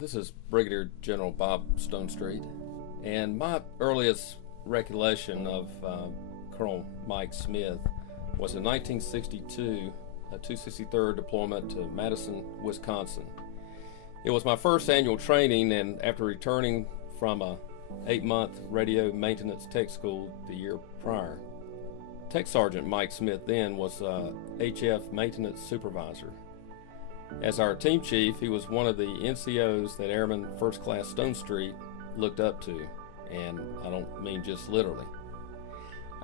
This is Brigadier General Bob Stonestreet, and my earliest recollection of Col Mike Smith was in 1962, a 263rd deployment to Madison, Wisconsin. It was my first annual training, and after returning from a 8-month radio maintenance tech school the year prior, Tech Sergeant Mike Smith then was HF maintenance supervisor. As our team chief, he was one of the NCOs that Airman First Class Stonestreet looked up to, and I don't mean just literally.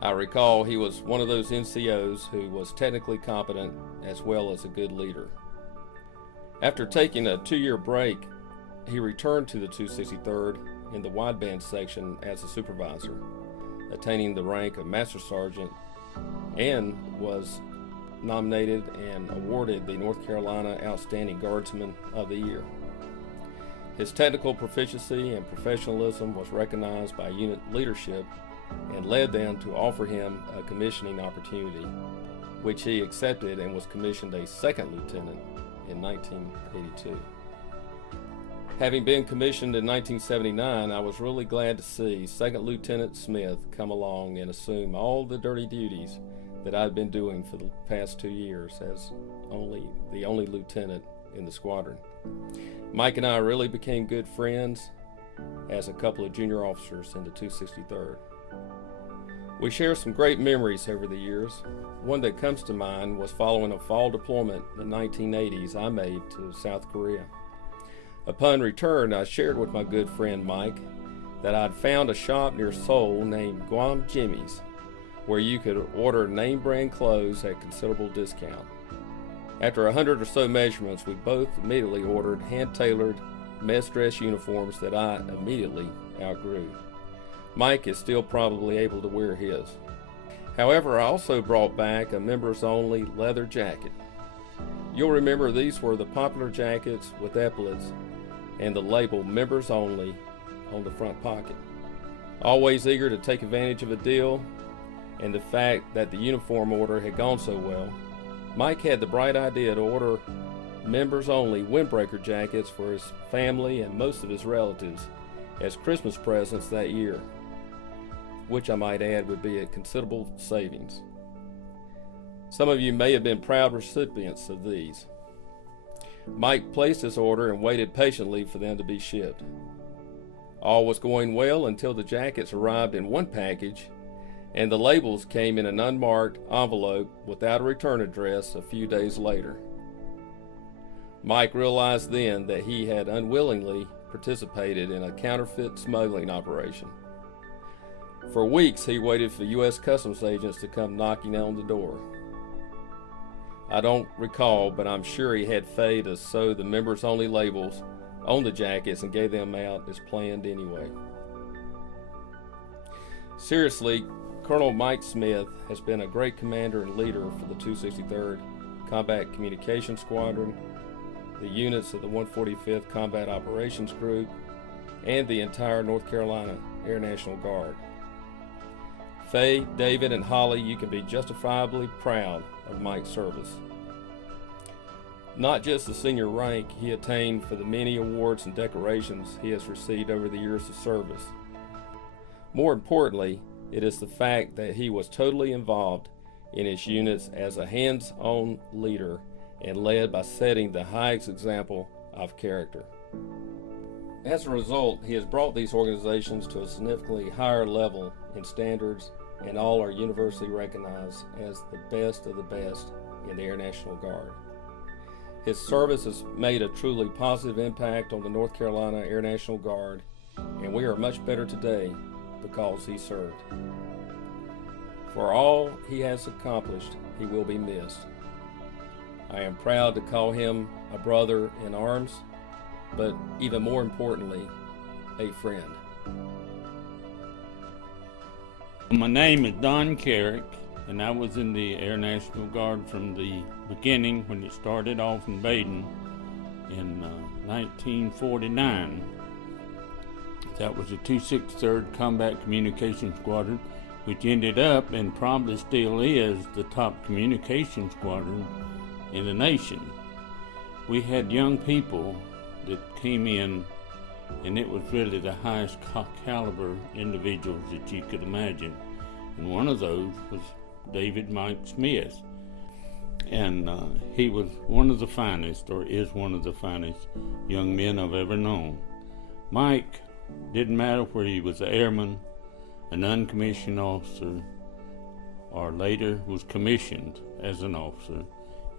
I recall he was one of those NCOs who was technically competent as well as a good leader. After taking a 2-year break, he returned to the 263rd in the wideband section as a supervisor, attaining the rank of Master Sergeant, and was nominated and awarded the North Carolina Outstanding Guardsman of the Year. His technical proficiency and professionalism was recognized by unit leadership and led them to offer him a commissioning opportunity, which he accepted and was commissioned a second lieutenant in 1982. Having been commissioned in 1979, I was really glad to see Second Lieutenant Smith come along and assume all the dirty duties that I'd been doing for the past 2 years as the only lieutenant in the squadron. Mike and I really became good friends as a couple of junior officers in the 263rd. We shared some great memories over the years. One that comes to mind was following a fall deployment in the 1980s I made to South Korea. Upon return, I shared with my good friend Mike that I'd found a shop near Seoul named Guam Jimmy's, where you could order name brand clothes at considerable discount. After 100 or so measurements, we both immediately ordered hand-tailored mess dress uniforms that I immediately outgrew. Mike is still probably able to wear his. However, I also brought back a members-only leather jacket. You'll remember these were the popular jackets with epaulets and the label members only on the front pocket. Always eager to take advantage of a deal, and the fact that the uniform order had gone so well, Mike had the bright idea to order members-only windbreaker jackets for his family and most of his relatives as Christmas presents that year, which I might add would be a considerable savings. Some of you may have been proud recipients of these. Mike placed his order and waited patiently for them to be shipped. All was going well until the jackets arrived in one package and the labels came in an unmarked envelope without a return address a few days later. Mike realized then that he had unwillingly participated in a counterfeit smuggling operation. For weeks he waited for U.S. Customs agents to come knocking on the door. I don't recall, but I'm sure he had Faye to sew the members-only labels on the jackets and gave them out as planned anyway. Seriously, Colonel Mike Smith has been a great commander and leader for the 263rd Combat Communications Squadron, the units of the 145th Combat Operations Group, and the entire North Carolina Air National Guard. Faye, David, and Holly, you can be justifiably proud of Mike's service. Not just the senior rank he attained for the many awards and decorations he has received over the years of service. More importantly, it is the fact that he was totally involved in his units as a hands-on leader and led by setting the highest example of character. As a result, he has brought these organizations to a significantly higher level in standards, and all are universally recognized as the best of the best in the Air National Guard. His service has made a truly positive impact on the North Carolina Air National Guard, and we are much better today because he served. For all he has accomplished, he will be missed. I am proud to call him a brother in arms, but even more importantly, a friend. My name is Don Carrick, and I was in the Air National Guard from the beginning when it started off in Baden in 1949. That was the 263rd Combat Communications Squadron, which ended up and probably still is the top communication squadron in the nation. We had young people that came in, and it was really the highest caliber individuals that you could imagine. And one of those was David Mike Smith. And he was one of the finest, or is one of the finest young men I've ever known. Mike, didn't matter whether he was an airman, an uncommissioned officer, or later was commissioned as an officer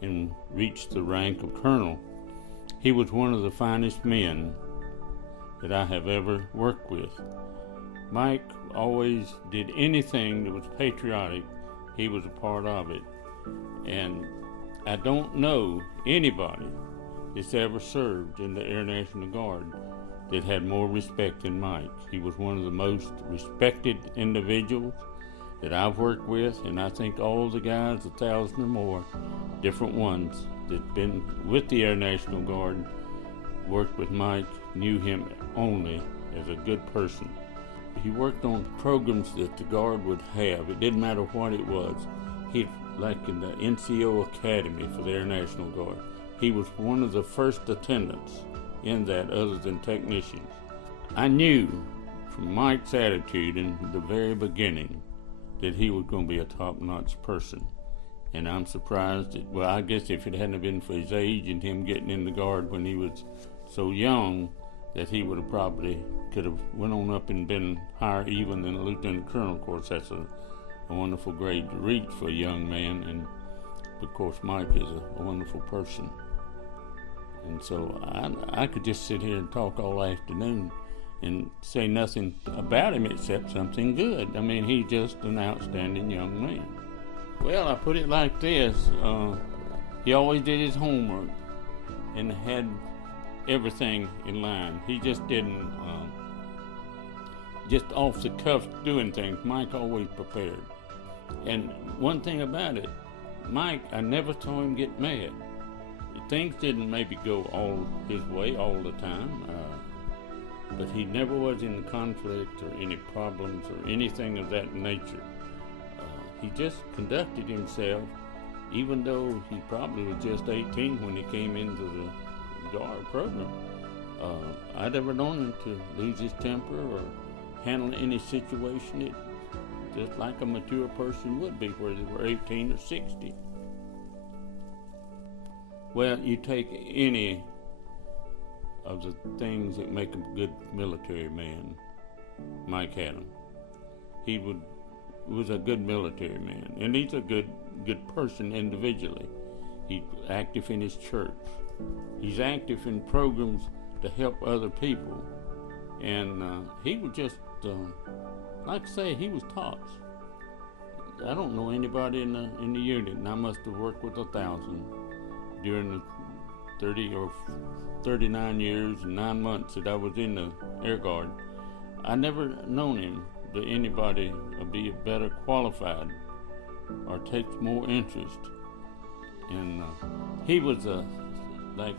and reached the rank of colonel. He was one of the finest men that I have ever worked with. Mike always did anything that was patriotic. He was a part of it. And I don't know anybody that's ever served in the Air National Guard that had more respect than Mike. He was one of the most respected individuals that I've worked with, and I think all the guys, 1,000 or more, different ones that been with the Air National Guard, worked with Mike, knew him only as a good person. He worked on programs that the Guard would have. It didn't matter what it was. He, like in the NCO Academy for the Air National Guard, he was one of the first attendants in that other than technicians. I knew from Mike's attitude in the very beginning that he was going to be a top-notch person. And I'm surprised that, well, I guess if it hadn't been for his age and him getting in the Guard when he was so young, that he would have probably could have went on up and been higher even than a lieutenant colonel. Of course, that's a wonderful grade to reach for a young man, and of course Mike is a wonderful person. And so I could just sit here and talk all afternoon and say nothing about him except something good. I mean, he's just an outstanding young man. Well, I put it like this. He always did his homework and had everything in line. He just didn't just off the cuff doing things. Mike always prepared. And one thing about it, Mike, I never saw him get mad. Things didn't maybe go all his way all the time, but he never was in conflict or any problems or anything of that nature. He just conducted himself, even though he probably was just 18 when he came into the Guard program. I never known him to lose his temper or handle any situation just like a mature person would be, whether they were 18 or 60. Well, you take any of the things that make a good military man. Mike had them. He was a good military man, and he's a good person individually. He's active in his church. He's active in programs to help other people, and he was just, like I say, he was tops. I don't know anybody in the unit, and I must have worked with 1,000 during the 30 or 39 years and 9 months that I was in the Air Guard. I never known him that anybody would be better qualified or takes more interest. And he was like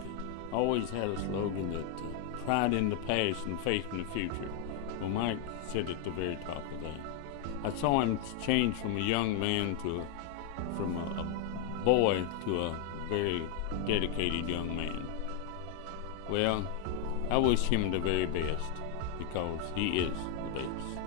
always had a slogan that pride in the past and faith in the future. Well, Mike said at the very top of that. I saw him change from a young man from a boy to a very dedicated young man. Well, I wish him the very best because he is the best.